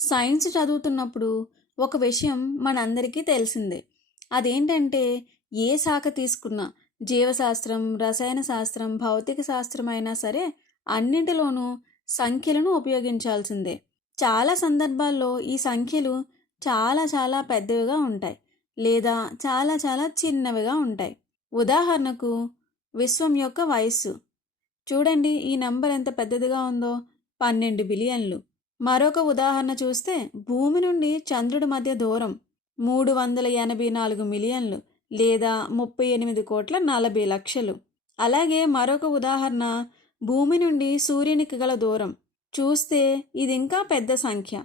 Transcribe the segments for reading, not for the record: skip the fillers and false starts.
Science చదువుతున్నప్పుడు ఒక విషయం మనందరికీ తెలిసిందే. అదేంటంటే ఏ శాఖ తీసుకున్నా జీవశాస్త్రం, రసాయన శాస్త్రం, భౌతిక శాస్త్రం అయినా సరే అన్నింటిలోనూ సంఖ్యలను ఉపయోగించాల్సిందే. చాలా సందర్భాల్లో ఈ సంఖ్యలు చాలా చాలా పెద్దవిగా ఉంటాయి. లేదా చాలా చాలా చిన్నవిగా ఉంటాయి. ఉదాహరణకు విశ్వం యొక్క వయస్సు. చూడండి ఈ నంబర్ ఎంత పెద్దదిగా ఉందో, 12 బిలియన్లు. మరొక ఉదాహరణ చూస్తే భూమి నుండి చంద్రుడి మధ్య దూరం 384 మిలియన్లు లేదా 38,40,00,000. అలాగే మరొక ఉదాహరణ భూమి నుండి సూర్యునికి గల దూరం చూస్తే ఇది ఇంకా పెద్ద సంఖ్య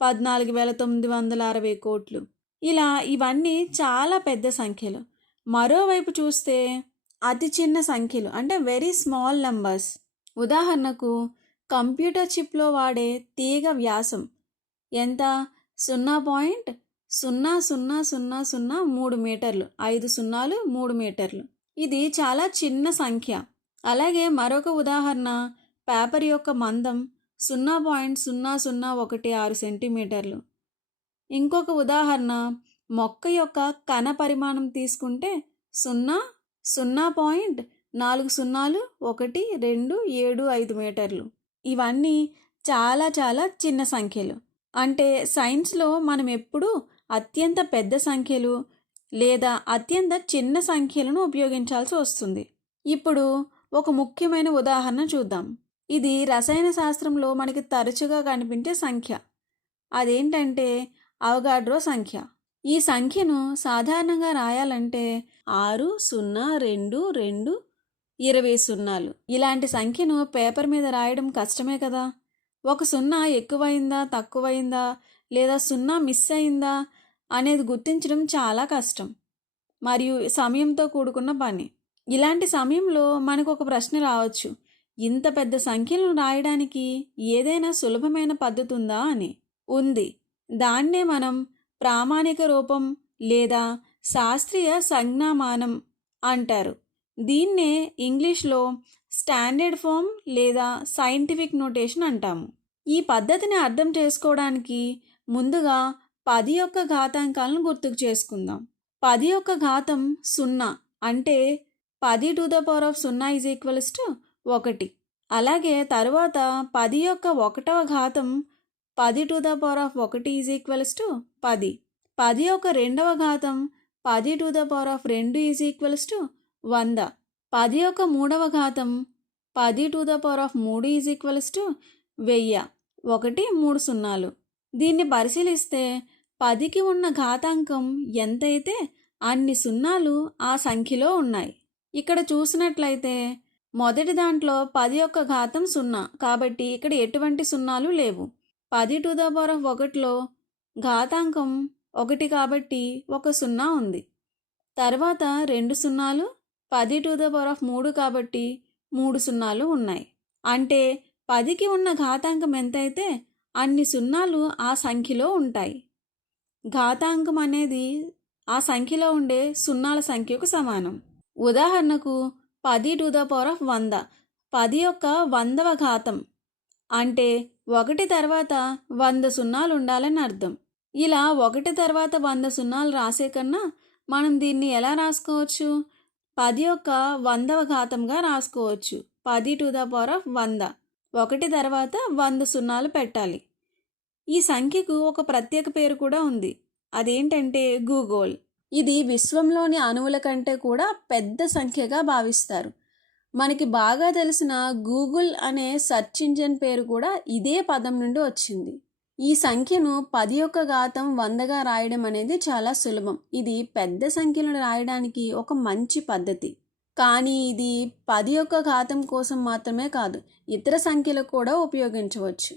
14,960 కోట్లు. ఇలా ఇవన్నీ చాలా పెద్ద సంఖ్యలు. మరోవైపు చూస్తే అతి చిన్న సంఖ్యలు అంటే వెరీ స్మాల్ నంబర్స్. ఉదాహరణకు కంప్యూటర్ చిప్లో వాడే తీగ వ్యాసం ఎంత? 0.00003 మీటర్లు. 5 సున్నాలు 3 మీటర్లు. ఇది చాలా చిన్న సంఖ్య. అలాగే మరొక ఉదాహరణ పేపర్ యొక్క మందం 0.0016 సెంటీమీటర్లు. ఇంకొక ఉదాహరణ మొక్క యొక్క కణ పరిమాణం తీసుకుంటే 0.401275 మీటర్లు. ఇవన్నీ చాలా చాలా చిన్న సంఖ్యలు. అంటే సైన్స్లో మనం ఎప్పుడూ అత్యంత పెద్ద సంఖ్యలు లేదా అత్యంత చిన్న సంఖ్యలను ఉపయోగించాల్సి వస్తుంది. ఇప్పుడు ఒక ముఖ్యమైన ఉదాహరణ చూద్దాం. ఇది రసాయన శాస్త్రంలో మనకి తరచుగా కనిపించే సంఖ్య. అదేంటంటే అవగాడ్రో సంఖ్య. ఈ సంఖ్యను సాధారణంగా రాయాలంటే 6022 20 సున్నాలు. ఇలాంటి సంఖ్యను పేపర్ మీద రాయడం కష్టమే కదా. ఒక సున్నా ఎక్కువైందా తక్కువైందా లేదా సున్నా మిస్ అయిందా అనేది గుర్తించడం చాలా కష్టం మరియు సమయంతో కూడుకున్న పని. ఇలాంటి సమయంలో మనకు ఒక ప్రశ్న రావచ్చు, ఇంత పెద్ద సంఖ్యలను రాయడానికి ఏదైనా సులభమైన పద్ధతి ఉందా అని. ఉంది. దాన్నే మనం ప్రామాణిక రూపం లేదా శాస్త్రీయ సంజ్ఞామానం అంటారు. దీన్నే ఇంగ్లీష్లో స్టాండర్డ్ ఫామ్ లేదా సైంటిఫిక్ నోటేషన్ అంటాము. ఈ పద్ధతిని అర్థం చేసుకోవడానికి ముందుగా 10 యొక్క ఘాతాంకాలను గుర్తుకు చేసుకుందాం. 10 యొక్క ఘాతం 0 అంటే 10 to the power of 0 is equals to 1. అలాగే తరువాత 10 యొక్క 1వ ఘాతం 10 to the power of 1 is equals to 10. 10 యొక్క 2వ ఘాతం 10 to the power of 2 is equals to 100. 10 యొక్క 3వ ఘాతం 10 to the power of 3 is equals to 1000. 1 3 సున్నాలు. దీన్ని పరిశీలిస్తే 10కి ఉన్న ఘాతాంకం ఎంతైతే అన్ని సున్నాలు ఆ సంఖ్యలో ఉన్నాయి. ఇక్కడ చూసినట్లయితే మొదటి దాంట్లో 10 యొక్క ఘాతం 0 కాబట్టి ఇక్కడ ఎటువంటి సున్నాలు లేవు. 10 to the power of 1లో ఘాతాంకం 1 కాబట్టి ఒక సున్నా ఉంది. తర్వాత 2 సున్నాలు, 10 to the power of 3 కాబట్టి 3 సున్నాలు ఉన్నాయి. అంటే 10కి ఉన్న ఘాతాంకం ఎంతైతే అన్ని సున్నాలు ఆ సంఖ్యలో ఉంటాయి. ఘాతాంకం అనేది ఆ సంఖ్యలో ఉండే సున్నాల సంఖ్యకు సమానం. ఉదాహరణకు 10 to the power of 100. 10 యొక్క 100వ ఘాతం అంటే 1 తర్వాత 100 సున్నాలు ఉండాలని అర్థం. ఇలా 1 తర్వాత 100 సున్నాలు రాసే కన్నా మనం దీన్ని ఎలా రాసుకోవచ్చు? 10 యొక్క 100వ ఘాతంగా రాసుకోవచ్చు. 10 to the power of 100. 1 తర్వాత 100 సున్నాలు పెట్టాలి. ఈ సంఖ్యకు ఒక ప్రత్యేక పేరు కూడా ఉంది. అదేంటంటే గూగోల్. ఇది విశ్వంలోని అణువుల కంటే కూడా పెద్ద సంఖ్యగా భావిస్తారు. మనకి బాగా తెలిసిన గూగుల్ అనే సెర్చ్ ఇంజిన్ పేరు కూడా ఇదే పదం నుండి వచ్చింది. ఈ సంఖ్యను 10 యొక్క ఘాతం 100గా రాయడం అనేది చాలా సులభం. ఇది పెద్ద సంఖ్యలను రాయడానికి ఒక మంచి పద్ధతి. కానీ ఇది 10 యొక్క ఘాతం కోసం మాత్రమే కాదు, ఇతర సంఖ్యలకు కూడా ఉపయోగించవచ్చు.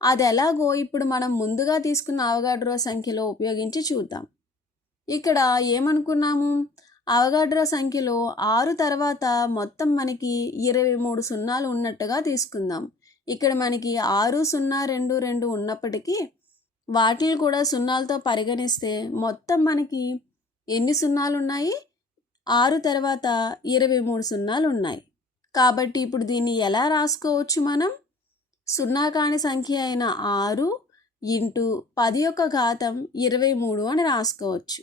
అది ఎలాగో ఇప్పుడు మనం ముందుగా తీసుకున్న అవగాడ్రో సంఖ్యలో ఉపయోగించి చూద్దాం. ఇక్కడ ఏమనుకున్నాము? అవగాడ్రో సంఖ్యలో 6 తర్వాత మొత్తం మనకి 23 సున్నాలు ఉన్నట్టుగా తీసుకుందాం. ఇక్కడ మనకి 6022 ఉన్నప్పటికీ వాటిని కూడా సున్నాలతో పరిగణిస్తే మొత్తం మనకి ఎన్ని సున్నాలు ఉన్నాయి? 6 తర్వాత 23 సున్నాలు ఉన్నాయి. కాబట్టి ఇప్పుడు దీన్ని ఎలా రాసుకోవచ్చు మనం? సున్నా కాని సంఖ్య అయిన 6, ఇంటూ 10 యొక్క ఘాతం 23 అని రాసుకోవచ్చు.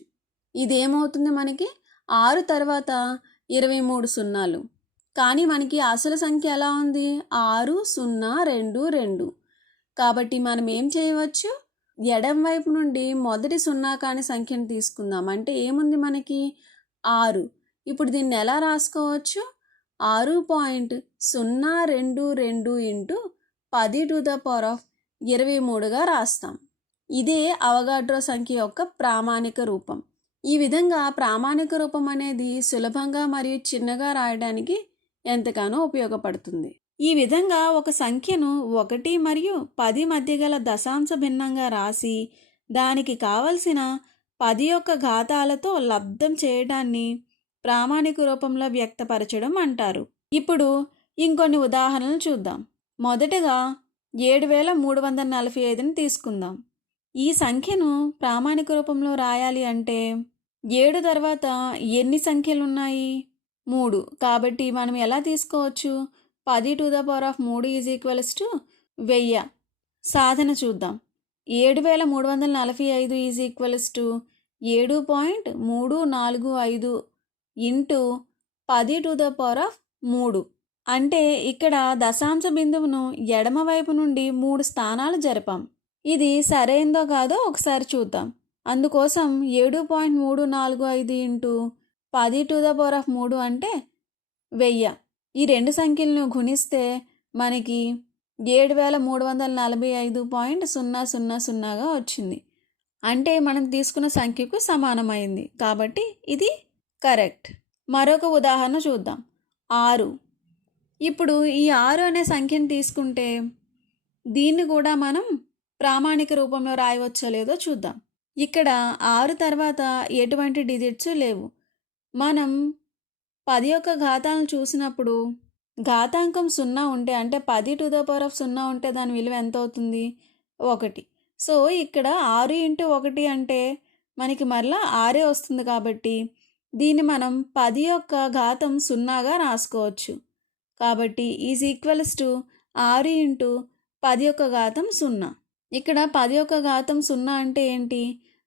ఇదేమవుతుంది మనకి 6 తర్వాత 23 సున్నాలు. కానీ మనకి అసలు సంఖ్య ఎలా ఉంది 6 0 2 2. కాబట్టి మనం ఏం చేయవచ్చు, ఎడం వైపు నుండి మొదటి సున్నా కాని సంఖ్యను తీసుకుందాం. అంటే ఏముంది మనకి 6. ఇప్పుడు దీన్ని ఎలా రాసుకోవచ్చు, 6.022 ఇంటూ 10⁻23గా రాస్తాం. ఇదే అవగాడ్రో సంఖ్య యొక్క ప్రామాణిక రూపం. ఈ విధంగా ప్రామాణిక రూపం అనేది సులభంగా మరియు చిన్నగా రాయడానికి ఎంతగానో ఉపయోగపడుతుంది. ఈ విధంగా ఒక సంఖ్యను 1 మరియు 10 మధ్య గల దశాంశ భిన్నంగా రాసి దానికి కావలసిన 10 యొక్క ఘాతాలతో లబ్ధం చేయడాన్ని ప్రామాణిక రూపంలో వ్యక్తపరచడం అంటారు. ఇప్పుడు ఇంకొన్ని ఉదాహరణలు చూద్దాం. మొదటగా 7345ని తీసుకుందాం. ఈ సంఖ్యను ప్రామాణిక రూపంలో రాయాలి అంటే 7 తర్వాత ఎన్ని సంఖ్యలు ఉన్నాయి 3. కాబట్టి మనం ఎలా తీసుకోవచ్చు, 10⁻³ ఈజ్ ఈక్వల్స్ టు 1000. సాధన చూద్దాం. 7345 ఈజ్ ఈక్వల్స్ టు 7.345 ఇంటూ 10⁻³ అంటే ఇక్కడ దశాంశ బిందువును ఎడమవైపు నుండి 3 స్థానాలు జరిపాం. ఇది సరైందో కాదో ఒకసారి చూద్దాం. అందుకోసం 7.345 ఇంటూ 10⁻³ అంటే 1000. ఈ రెండు సంఖ్యలను గుణిస్తే మనకి 7345.000గా వచ్చింది. అంటే మనం తీసుకున్న సంఖ్యకు సమానమైంది. కాబట్టి ఇది కరెక్ట్. మరొక ఉదాహరణ చూద్దాం. 6. ఇప్పుడు ఈ 6 అనే సంఖ్యను తీసుకుంటే దీన్ని కూడా మనం ప్రామాణిక రూపంలో రాయవచ్చో లేదో చూద్దాం. ఇక్కడ 6 తర్వాత ఎటువంటి డిజిట్స్ లేవు. మనం 10 యొక్క ఘాతాలను చూసినప్పుడు ఘాతాంకం 0 ఉంటే, అంటే 10⁻0 ఉంటే దాని విలువ ఎంత అవుతుంది 1. సో ఇక్కడ 6 ఇంటూ 1 అంటే మనకి మరలా 6 వస్తుంది. కాబట్టి దీన్ని మనం 10 యొక్క ఘాతం 0గా రాసుకోవచ్చు. కాబట్టి ఈజ్ ఈక్వల్స్ టు 6 ఇంటూ 10 యొక్క ఘాతం 0. ఇక్కడ 10 యొక్క ఘాతం 0 అంటే ఏంటి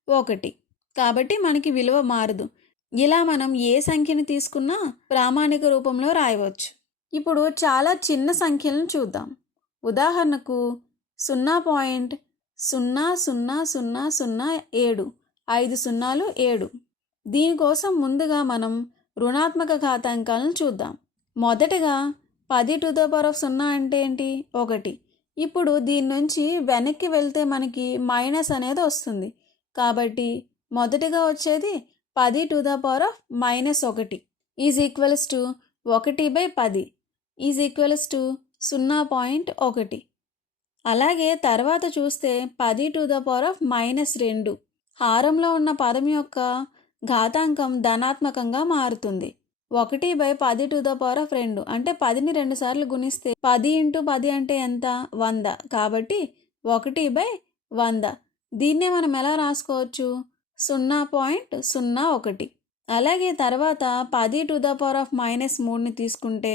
1. కాబట్టి మనకి విలువ మారదు. ఇలా మనం ఏ సంఖ్యను తీసుకున్నా ప్రామాణిక రూపంలో రాయవచ్చు. ఇప్పుడు చాలా చిన్న సంఖ్యలను చూద్దాం. ఉదాహరణకు 0.00007 5 సున్నాలు 7. దీనికోసం ముందుగా మనం రుణాత్మక ఘాతాంకాలను చూద్దాం. మొదటగా 10⁻0 అంటే ఏంటి 1. ఇప్పుడు దీని నుంచి వెనక్కి వెళ్తే మనకి మైనస్ అనేది వస్తుంది. కాబట్టి మొదటగా వచ్చేది 10⁻⁻1 is equals to 1/10 is equals to 0.1. అలాగే తర్వాత చూస్తే 10⁻2 హారంలో ఉన్న పదం యొక్క ఘాతాంకం ధనాత్మకంగా మారుతుంది. 1/10⁻2 అంటే 10ని 2 సార్లు గుణిస్తే 10 ఇంటూ 10 అంటే ఎంత 100. కాబట్టి 1/100. దీన్నే మనం ఎలా రాసుకోవచ్చు 0.01. అలాగే తర్వాత 10⁻−3ని తీసుకుంటే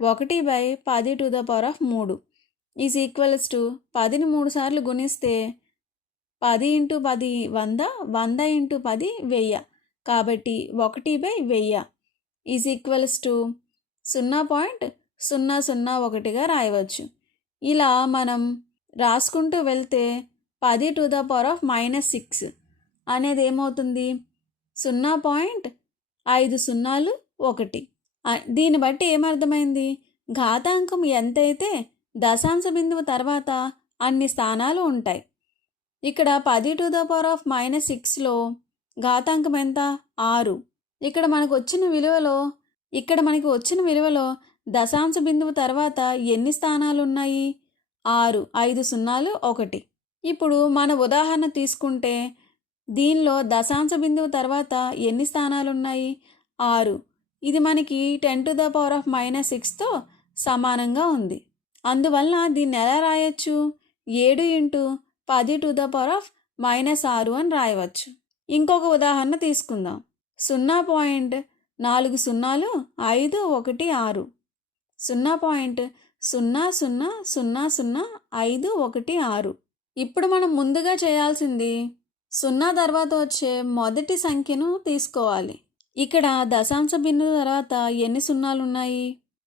1/10⁻³ ఈజ్ ఈక్వల్స్ టు 10ని 3 సార్లు గుణిస్తే 10 ఇంటూ 10 100, 100 ఇంటూ 10 1000. కాబట్టి 1/1000 ఈజ్ ఈక్వల్స్ టు 0.001గా రాయవచ్చు. ఇలా మనం రాసుకుంటూ వెళ్తే 10⁻⁻6 అనేది ఏమవుతుంది 0.501. దీన్ని బట్టి ఏమర్థమైంది, ఘాతాంకం ఎంతైతే దశాంశ బిందువు తర్వాత అన్ని స్థానాలు ఉంటాయి. ఇక్కడ 10⁻6లో ఘాతాంకం ఎంత 6. ఇక్కడ మనకు వచ్చిన విలువలో దశాంశ బిందువు తర్వాత ఎన్ని స్థానాలు ఉన్నాయి 6. 5 సున్నాలు 1. ఇప్పుడు మన ఉదాహరణ తీసుకుంటే దీనిలో దశాంశ బిందువు తర్వాత ఎన్ని స్థానాలు ఉన్నాయి 6. ఇది మనకి 10⁻⁻6తో సమానంగా ఉంది. అందువలన దీన్ని ఎలా రాయొచ్చు 7 ఇంటూ 10⁻⁻6 అని రాయవచ్చు. ఇంకొక ఉదాహరణ తీసుకుందాం. 0.40516 0.0000516 ఇప్పుడు మనం ముందుగా చేయాల్సింది 0 తర్వాత వచ్చే మొదటి సంఖ్యను తీసుకోవాలి. ఇక్కడ దశాంశ బిందువు తర్వాత ఎన్ని సున్నాలున్నాయి?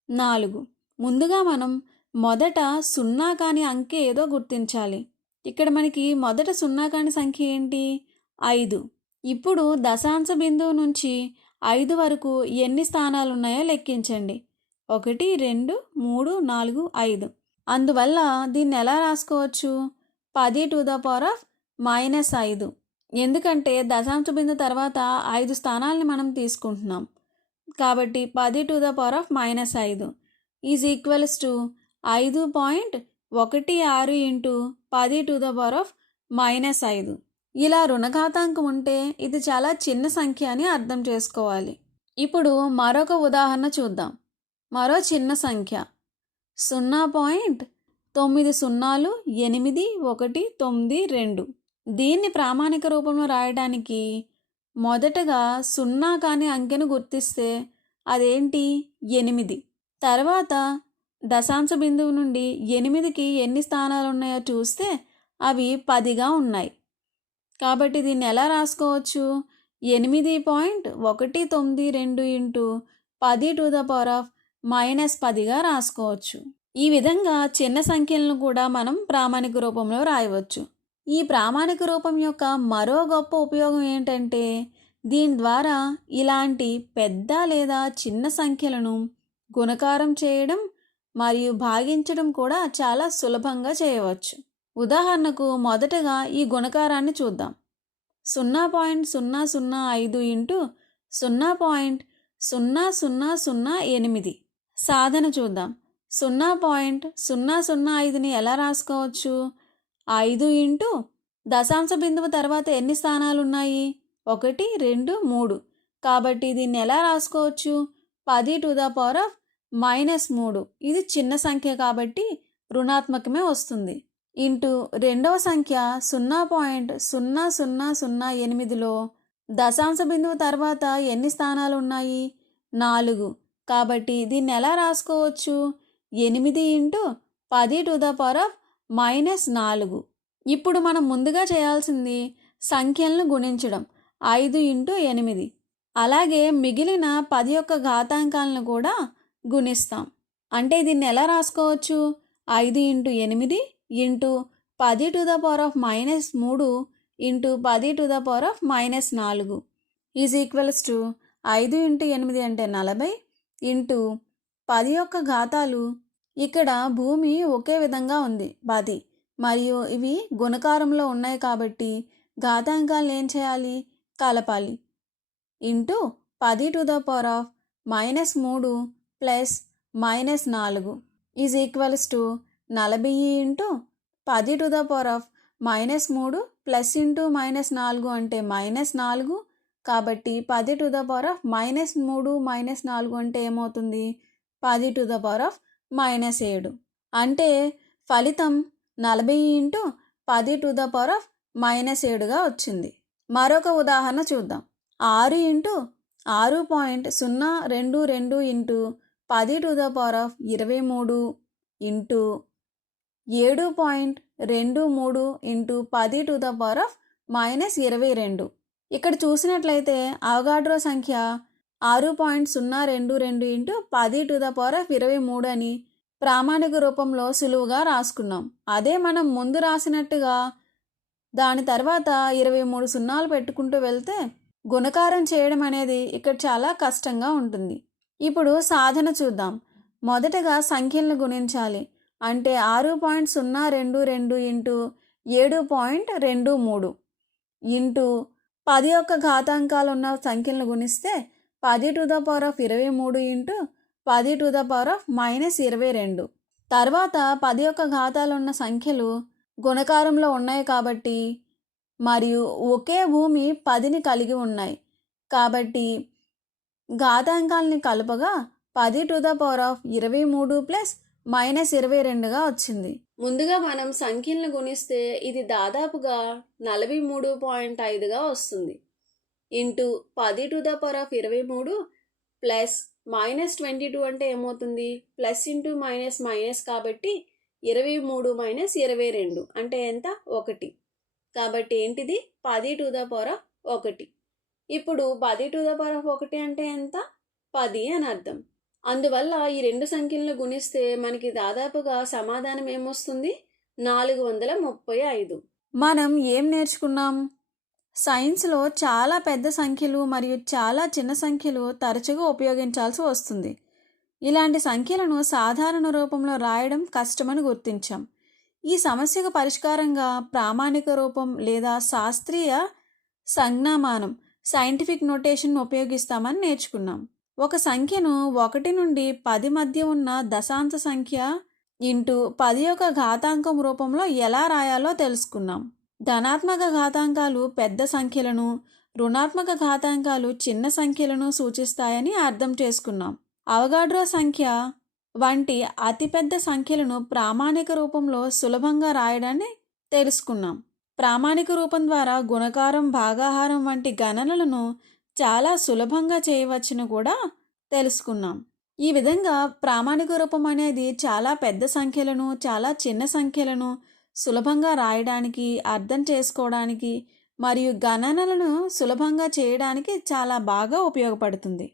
4. ముందుగా మనం మొదట 0 కాని అంకె ఏదో గుర్తించాలి. ఇక్కడ మనకి మొదట 0 కాని సంఖ్య ఏంటి? 5. ఇప్పుడు దశాంశ బిందువు నుంచి 5 వరకు ఎన్ని స్థానాలున్నాయో లెక్కించండి. 1, 2, 3, 4, 5. అందువల్ల దీన్ని ఎలా రాసుకోవచ్చు? 10⁻⁻5. ఎందుకంటే దశాంశ బిందువు తర్వాత 5 స్థానాలని మనం తీసుకుంటున్నాం కాబట్టి 10⁻5 ఈజ్ ఈక్వల్స్ టు 5.16 ఇంటూ 10⁻5. ఇలా రుణఘాతాంకం ఉంటే ఇది చాలా చిన్న సంఖ్య అని అర్థం చేసుకోవాలి. ఇప్పుడు మరొక ఉదాహరణ చూద్దాం. మరో చిన్న సంఖ్య 0.900892. దీన్ని ప్రామాణిక రూపంలో రాయడానికి మొదటగా 0 కాని అంకెను గుర్తిస్తే అదేంటి? 8. తర్వాత దశాంశ బిందువు నుండి 8కి ఎన్ని స్థానాలు ఉన్నాయో చూస్తే అవి 10గా ఉన్నాయి. కాబట్టి దీన్ని ఎలా రాసుకోవచ్చు? 8.192 ఇంటూ 10⁻−10గా రాసుకోవచ్చు. ఈ విధంగా చిన్న సంఖ్యలను కూడా మనం ప్రామాణిక రూపంలో రాయవచ్చు. ఈ ప్రామాణిక రూపం యొక్క మరో గొప్ప ఉపయోగం ఏంటంటే దీని ద్వారా ఇలాంటి పెద్ద లేదా చిన్న సంఖ్యలను గుణకారం చేయడం మరియు భాగించడం కూడా చాలా సులభంగా చేయవచ్చు. ఉదాహరణకు మొదటగా ఈ గుణకారాన్ని చూద్దాం. 0.005 ఇంటూ 0.0008. సాధన చూద్దాం. 0.005ని ఎలా రాసుకోవచ్చు? 5 ఇంటూ దశాంశ బిందువు తర్వాత ఎన్ని స్థానాలు ఉన్నాయి? 1, 2, 3. కాబట్టి దీన్ని ఎలా రాసుకోవచ్చు? 10⁻−3. ఇది చిన్న సంఖ్య కాబట్టి రుణాత్మకమే వస్తుంది. ఇంటూ రెండవ సంఖ్య 0.0008లో దశాంశ బిందువు తర్వాత ఎన్ని స్థానాలు ఉన్నాయి? 4. కాబట్టి దీన్ని ఎలా రాసుకోవచ్చు? 8 ఇంటూ 10⁻−4. ఇప్పుడు మనం ముందుగా చేయాల్సింది సంఖ్యలను గుణించడం. 5 ఇంటూ 8. అలాగే మిగిలిన 10 యొక్క ఘాతాంకాలను కూడా గుణిస్తాం. అంటే దీన్ని ఎలా రాసుకోవచ్చు? 5 into 8 into 10⁻−3 into 10⁻−4 is equals to 5 into 8 అంటే 40 ఇంటూ 10 యొక్క ఘాతాలు. ఇక్కడ భూమి ఒకే విధంగా ఉంది 10 మరియు ఇవి గుణకారంలో ఉన్నాయి కాబట్టి ఘాతాంకాలను ఏం చేయాలి? కలపాలి. Into 10⁻−3 plus -4 is equals to 40 into 10⁻−3 plus into -4 అంటే -4. కాబట్టి 10⁻−3 -4 అంటే ఏమవుతుంది? 10⁻−7. అంటే ఫలితం 40 ఇంటూ 10⁻−7గా వచ్చింది. మరొక ఉదాహరణ చూద్దాం. 6 ఇంటూ 6.022 ఇంటూ 10⁻23 ఇంటూ 7.23 ఇంటూ 10⁻−22. ఇక్కడ చూసినట్లయితే అవగాడ్రో సంఖ్య 6.022 ఇంటూ 10⁻23 అని ప్రామాణిక రూపంలో సులువుగా రాసుకున్నాం. అదే మనం ముందు రాసినట్టుగా దాని తర్వాత 23 సున్నాలు పెట్టుకుంటూ వెళ్తే గుణకారం చేయడం అనేది ఇక్కడ చాలా కష్టంగా ఉంటుంది. ఇప్పుడు సాధన చూద్దాం. మొదటగా సంఖ్యలను గుణించాలి. అంటే 6.022 ఇంటూ 7.23 ఇంటూ 10 యొక్క ఘాతాంకాలు ఉన్న సంఖ్యలను గుణిస్తే 10⁻23 ఇంటూ 10⁻−22. తర్వాత 10 యొక్క ఘాతాలు ఉన్న సంఖ్యలు గుణకారంలో ఉన్నాయి కాబట్టి మరియు ఒకే భూమి 10ని కలిగి ఉన్నాయి కాబట్టి ఘాతాంకాలని కలపగా 10⁻23 ప్లస్ -22గా వచ్చింది. ముందుగా మనం సంఖ్యలను గుణిస్తే ఇది దాదాపుగా 43.5గా వస్తుంది. ఇంటూ 10⁻23 ప్లస్ -22 అంటే ఏమవుతుంది? ప్లస్ ఇంటూ మైనస్ మైనస్ కాబట్టి 23 - 22 అంటే ఎంత? 1. కాబట్టి ఏంటిది? 10⁻1. ఇప్పుడు 10⁻1 అంటే ఎంత? 10 అని అర్థం. అందువల్ల ఈ రెండు సంఖ్యలను గుణిస్తే మనకి దాదాపుగా సమాధానం ఏమొస్తుంది? 435. మనం ఏం నేర్చుకున్నాం? సైన్స్లో చాలా పెద్ద సంఖ్యలు మరియు చాలా చిన్న సంఖ్యలు తరచుగా ఉపయోగించాల్సి వస్తుంది. ఇలాంటి సంఖ్యలను సాధారణ రూపంలో రాయడం కష్టమని గుర్తించాం. ఈ సమస్యకు పరిష్కారంగా ప్రామాణిక రూపం లేదా శాస్త్రీయ సంజ్ఞామానం సైంటిఫిక్ నోటేషన్ ఉపయోగిస్తామని నేర్చుకున్నాం. ఒక సంఖ్యను 1 నుండి 10 మధ్య ఉన్న దశాంశ సంఖ్య ఇంటూ 10 యొక్క ఘాతాంకం రూపంలో ఎలా రాయాలో తెలుసుకున్నాం. ధనాత్మక ఘాతాంకాలు పెద్ద సంఖ్యలను, రుణాత్మక ఘాతాంకాలు చిన్న సంఖ్యలను సూచిస్తాయని అర్థం చేసుకున్నాం. అవగాడ్రో సంఖ్య వంటి అతిపెద్ద సంఖ్యలను ప్రామాణిక రూపంలో సులభంగా రాయడాన్ని తెలుసుకున్నాం. ప్రామాణిక రూపం ద్వారా గుణకారం, భాగాహారం వంటి గణనలను చాలా సులభంగా చేయవచ్చని కూడా తెలుసుకున్నాం. ఈ విధంగా ప్రామాణిక రూపం అనేది చాలా పెద్ద సంఖ్యలను, చాలా చిన్న సంఖ్యలను సులభంగా రాయడానికి, అర్థం చేసుకోవడానికి మరియు గణనలను సులభంగా చేయడానికి చాలా బాగా ఉపయోగపడుతుంది.